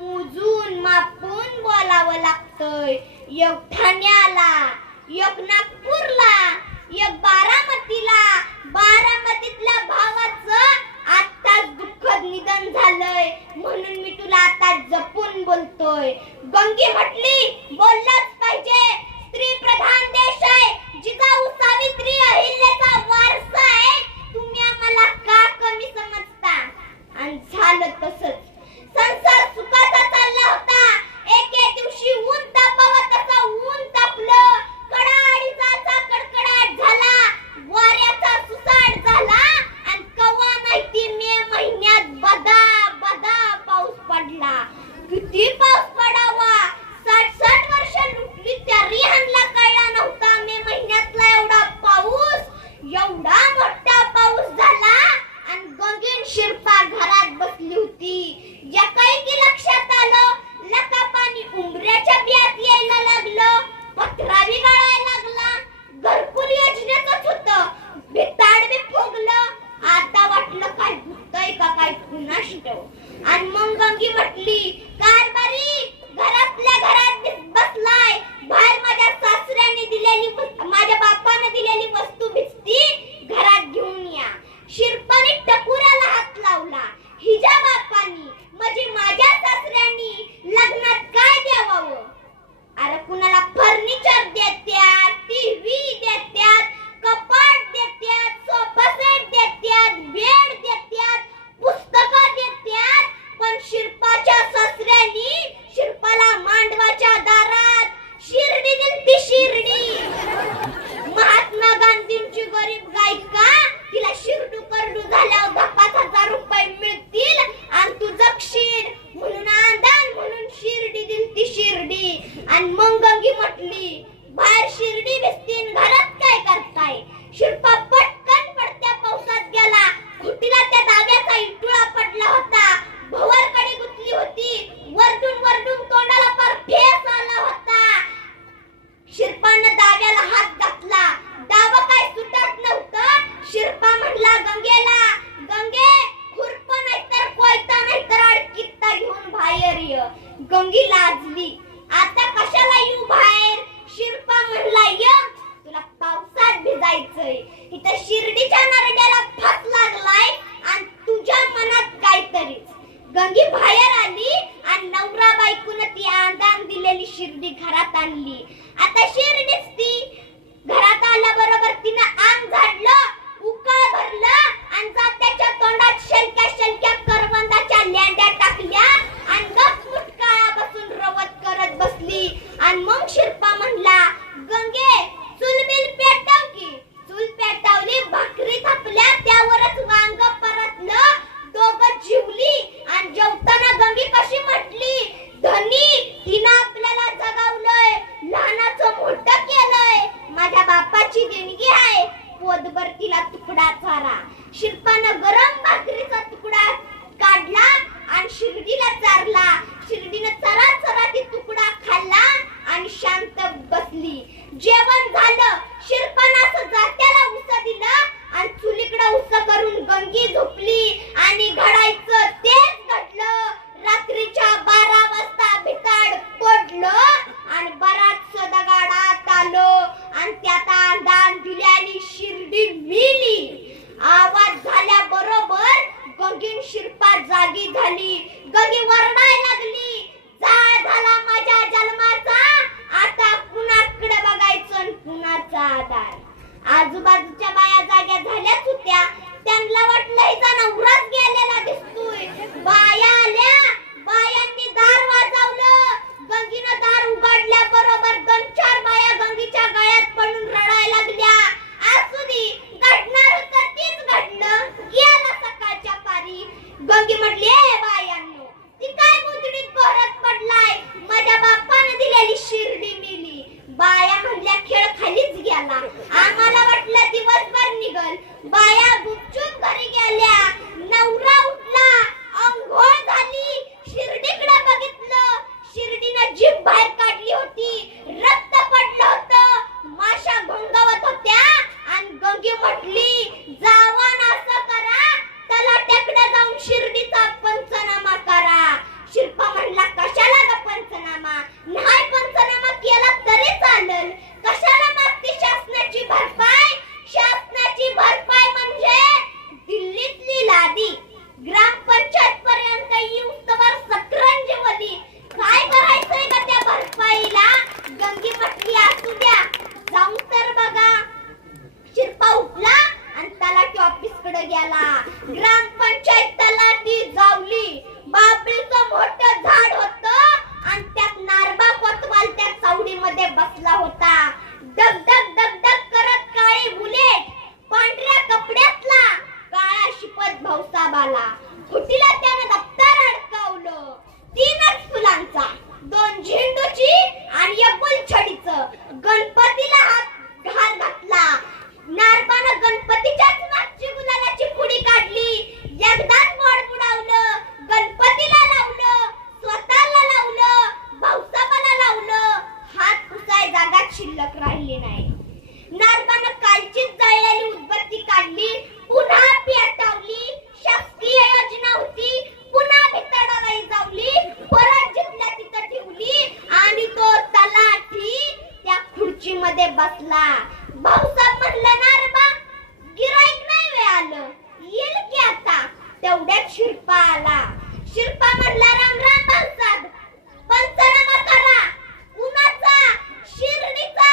मोजून मापून बोलावं लागतंय. एक ठाण्याला, एक नागपूरला, एक बारामतीला. बारामतीतल्या भावाचं आत्ताच दुःखद निधन झालंय, म्हणून मी तुला आता जपून बोलतोय. गंगी म्हटली, बोललाच पाहिजे. स्त्री प्रधान देश आहे, जिजाऊ सावित्री अहिल्याचा वारसा आहे. तुम्ही आम्हाला का कमी समजता? आणि झालं तसंच. संसार सुखाचा चालला होता. एके दिवशी ऊन तापावं तसं ऊन तापलं. कडाडीचा कडकडाट झाला, वाऱ्याचा सुसाट झाला आणि कवा माहिती मे महिन्यात बदा बदा पाऊस पडला. किती पाऊस पडावा? 60 वर्ष लुटली तरी ह्यांना कळला नव्हता मे महिन्यातला एवढा पाऊस. एवढा मोठा पाऊस झाला आणि गंगीन शिरपा घरात बसली होती. या काही की लक्षात आलं, लका पाणी उंबऱ्याच्या बियात यायला लागलं, पत्रावी गळायला लागला. घरकुल योजनेचंच होतं, भिताड बी फुगलं. आता वाटलं काय भुकतय का काय कुणास ठाऊक. आणि मग गंगी म्हटली, कारभारी घरातल्या घरात बसलाय, बाहेर माझ्या सासऱ्याने दिलेली, माझ्या बापाने दिलेली वस्तू भिजती, घरात घेऊन या. शिरपाने टपुऱ्याला हात लावला. हिच्या बापानी म्हणजे माझ्या सासऱ्यानी लग्नात काय द्यावं? अरे कुणाला फर्निचर देत्यात, टीव्ही देत्यात, कपाट देत्यात, सोफा सेट देत्यात, बेड देत्यात, पुस्तकं देत्यात. पण शिरपाच्या सासऱ्यानी शिरपाला मांडवाच्या दारात शिर्डी दिलती, शिर्डी. महात्मा गांधींची गरीब गायिका, तिला शिरडू करडू झाल्यावर 10,000 रुपये मिळतील आणि तू जगशील म्हणून आंदान म्हणून शिर्डी दिलती, शिर्डी. आणि मग गंगी म्हटली, बाहेर शिर्डी भिजतीन, घरात काय करताय? शिरपा पटकन पडत्या पावसात गेला. खुटीला त्या दाव्याचा इटुळा पडला होता, भवरकडे गुतली होती, वरडून वरडून तोंडाला पार फेस आला होता. शिरपानं दाव्याला हात घातला, दावा काय सुटत नव्हतं. शिरपा म्हणला गंगेला, गंगे खुरप नाहीतर कोयता नाहीतर अडकित्ता घेऊन बाहेर ये. गंगी लाजली, आता कशाला येऊ बाहेर? शिरपा म्हणला, य तुला पावसात भिजायचंय. इथं शिर्डीच्या नरड्याला फास लागलाय आणि तुझ्या मनात काहीतरीच. गंगी बाहेर आली आणि नवरा बायकोनं ती आंदान दिलेली शिर्डी घरात आणली. आता शिर्डीच ती. घरात आल्याबरोबर तिनं अंग झाडलं, उकळ भरलं आणि जात्याच्या तोंडात शलक्या शलक्या करवंदाच्या लेंड्या टाकल्या आणि गपमुट काळा बसून रवत करत बसली. आणि मग शिरपा म्हणला, गंगे चूल बिल पेटव की. चूल पेटवली, भाकरी थापल्या, त्यावरच वांग परतलं. दोघं जीवली आणि जेवताना गंगी कशी म्हटली, धनी तिनं आपल्याला जगावलंय, लहानाचं मोठं केलंय, माझ्या बापाची देणगी आहे, पोटभर तिला तुकडा चारा. शिरपानं गरम भाकरीचा तुकडा काढला आणि शिर्डीला चारला. शिर्डीनं चरा चरा ती तुकडा खाल्ला आणि शांत बसली. जेवण झालं. शिरपानं असं जात्याला उस दिलं आणि चुलीकडे उस करून गंगी झोपली आणि घडायचं तेच घडलं. रात्रीच्या 12 वाजता भिताड पडलं आणि बराच दगाडात आलं आणि त्यात दान दिल्याने शिर्डी मिली. आवाज झाल्याबरोबर गंगीन शिरपा जागी झाली. गंगी वरडायला लागली, जा झाला माझ्या जन्माचा, आता कुणाकडे बघायचं बसला. भाऊसाहेब म्हणलं नारबा गिराईक नाही वे आलं, येईल की आता. तेवढ्यात शिरपा आला. शिरपा म्हणला राम राम भाऊसाहेब, पंचनामा करा. कुणाचा? शिर्डीचा.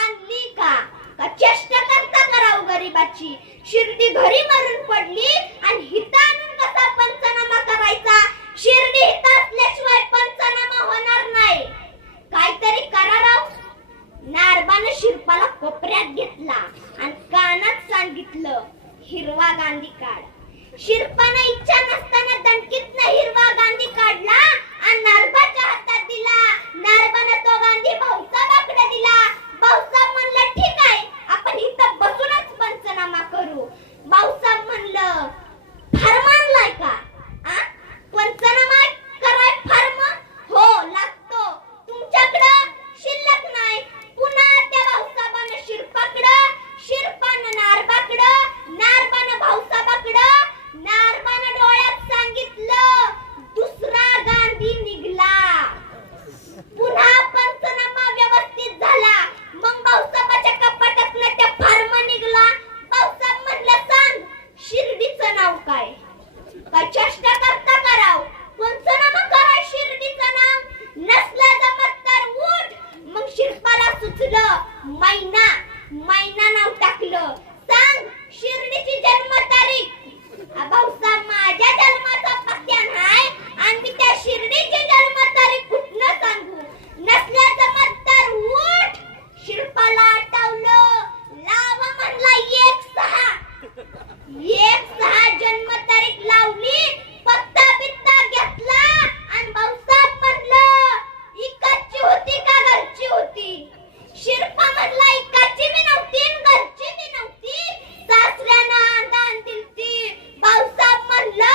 आणली का? का चेष्टा करता कराव गरीबाची? शिर्डी घरी मरून पडली आणि हिता आणून कसा पंचनामा करायचा? शिर्डी हिता असल्याशिवाय पंचनामा होणार नाही. काहीतरी करा राव. नारबानं शिरपाला कोपऱ्यात घेतला आणि कानात सांगितलं, हिरवा गांधी काढ. शिरपानं इच्छा नसताना दणकीतनं हिरवा गांधी काढला आणि नारबाच्या हातात दिला. नारबानं तो गांधी भाऊसाहेबाकडे दिला. भाऊसाहेब म्हणलं ठीक आहे, आपण इथं बसूनच पंचनामा करू. भाऊसाहेब म्हणलं फार्म आणलाय का? पंचनामा कराय फार्म? हो लागतो. तुमच्याकडं शिल्लक नाही. पुन्हा त्या भाऊसाहेबानं शिरपाकडं, शिरपानं नारबाकडं, नारबानं भाऊसाहेबाकडं. नारबानं डोळ्यात सांगितलं, दुसरा गांधी निघला. पुन्हा पंचनामा व्यवस्थित झाला. मग भाऊसाहेबाच्या कपाटातनं त्या फार्म निघला. भाऊसाहेब म्हणलं सांग शिर्डीचं नाव काय? काय चेष्टा करता कराव? पंचनामा करा शिर्डीचं नाव. नसलं जमत तर उठ. मग शिरपाला सुचलं मैना. मैना नाव टाकलं. सांग शिर्डीची जन्मतारीख. भाऊसाहेब माझ्या जन्माचा पत्ता नाही आणि मी त्या शिर्डीची जन्मतारीख कुठनं सांगू? नसलं जमत तर उठ. शिरपाला आठवलं. लावा म्हणला 1-6. 1-6 जन्मतारीख लावली. पत्ता बित्ता घेतला आणि भाऊसाहेब म्हणलं इकाची होती का घरची होती? शिरपा म्हणला इकाची बी नव्हती घरची बी नव्हती, सासऱ्यानं आंदान दिलती. भाऊसाहेब म्हणलं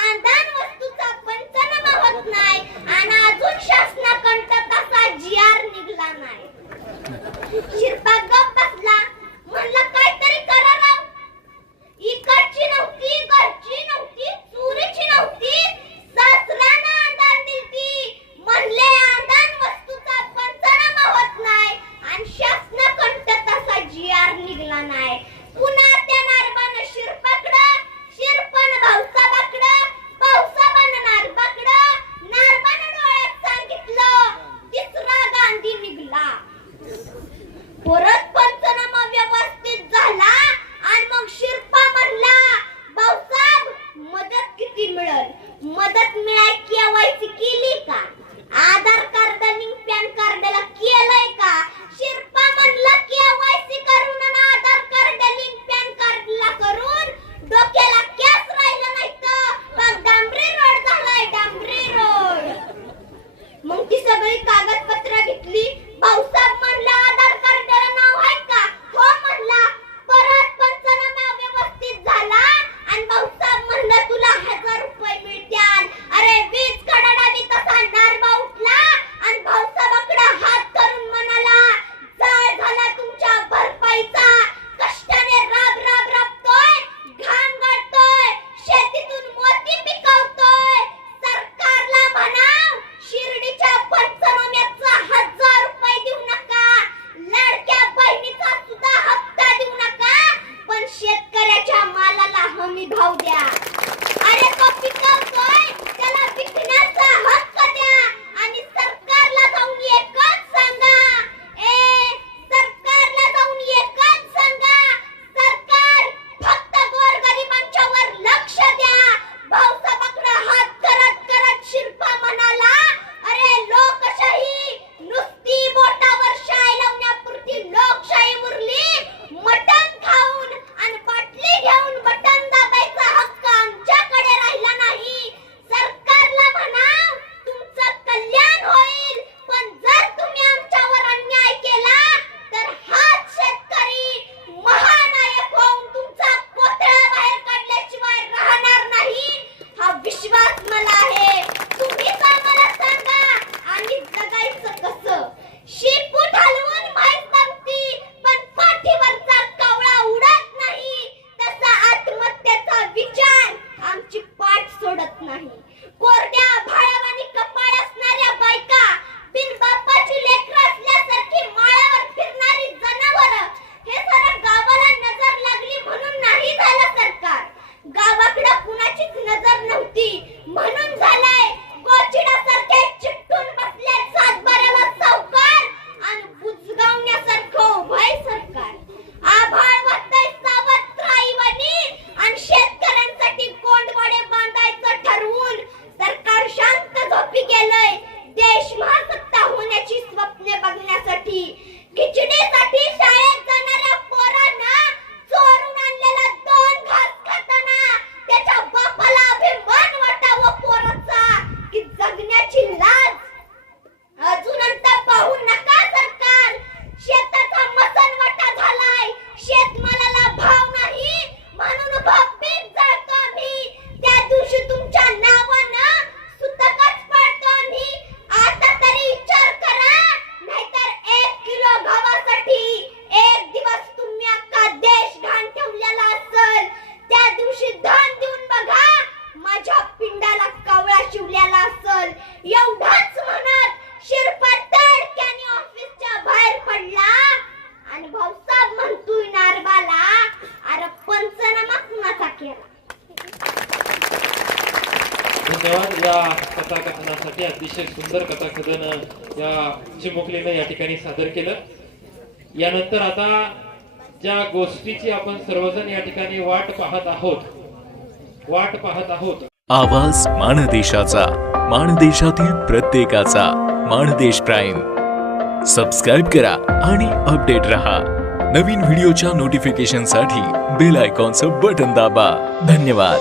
आंदान वस्तूचा पंचनामा होत नाही आणि अजून शासनाकडं तसा GR निघला नाही. शिरपा गप्प बसला. म्हणलं काहीतरी करा राव. इकडची नव्हती, घरची नव्हती, चोरीची नव्हती, सासऱ्यानं आंदान दिलती. म्हणले आंदान वस्तूचा पंचनामा होत नाही आणि शासनाकडं तसा GR निघला नाही. पुन्हा त्या नारबानं शिरपाकडं, शिरपानं भाऊसाहेबाकडं, भाऊसाहेबानं नारबाकडं, नारबानं डोळ्यात सांगितलं, तिसरा गांधी निघला. परत पंचनामा व्यवस्थित झाला आणि मग शिरपा म्हणला भाऊसाहेब मदत किती मिळेल? मदत मिळाय KYC केली का? आधार कार्ड आणि पॅन कार्डला केलंय का? शिरपा म्हणला KYC करून आणि आधार कार्ड आणि पॅन कार्डला करून डोक्याला कॅस राहिलं नाही तर डांबरी रोड झालाय, डांबरी रोड. मग ती सगळी कागदपत्र घेतली. भाऊसाहेब म्हणला आधार कार्डला नाव आहे का? हो म्हणला. परत पंचनामा व्यवस्थित झाला आणि भाऊसाहेब म्हणलं तुला 1000 रुपये मिळत्याल. अरे वीज कडडावी तसा नारबा उठला आणि भाऊसाहेबाकडे हात करून म्हणाला जाळ झाला तुमच्या भरपाईचा. कष्टाने राब राब राबतोय, घाम गाळतोय, शेतीतून मोती पिकवतोय. सरकारला म्हणाव शिर्डीच्या पंचनाम्याचा 1000 एवढाच म्हणत शिरपा तडक्याने ऑफिसच्या बाहेर पडला आणि भाऊसाहेब म्हणतोय नारबाला, अरे पंचनामा कुणाचा केला? धन्यवाद. या कथाकथनासाठी अतिशय सुंदर कथाकथन या चिमुकलीनं या ठिकाणी सादर केलं. यानंतर आता ज्या गोष्टीची आपण सर्वजण या ठिकाणी वाट पाहत आहोत. आवाज माणदेशाचा, माणदेशातील प्रत्येकाचा. माणदेश प्राईम सबस्क्राईब करा आणि अपडेट रहा. नवीन व्हिडिओच्या नोटिफिकेशनसाठी बेल आयकॉनचं बटन दाबा. धन्यवाद.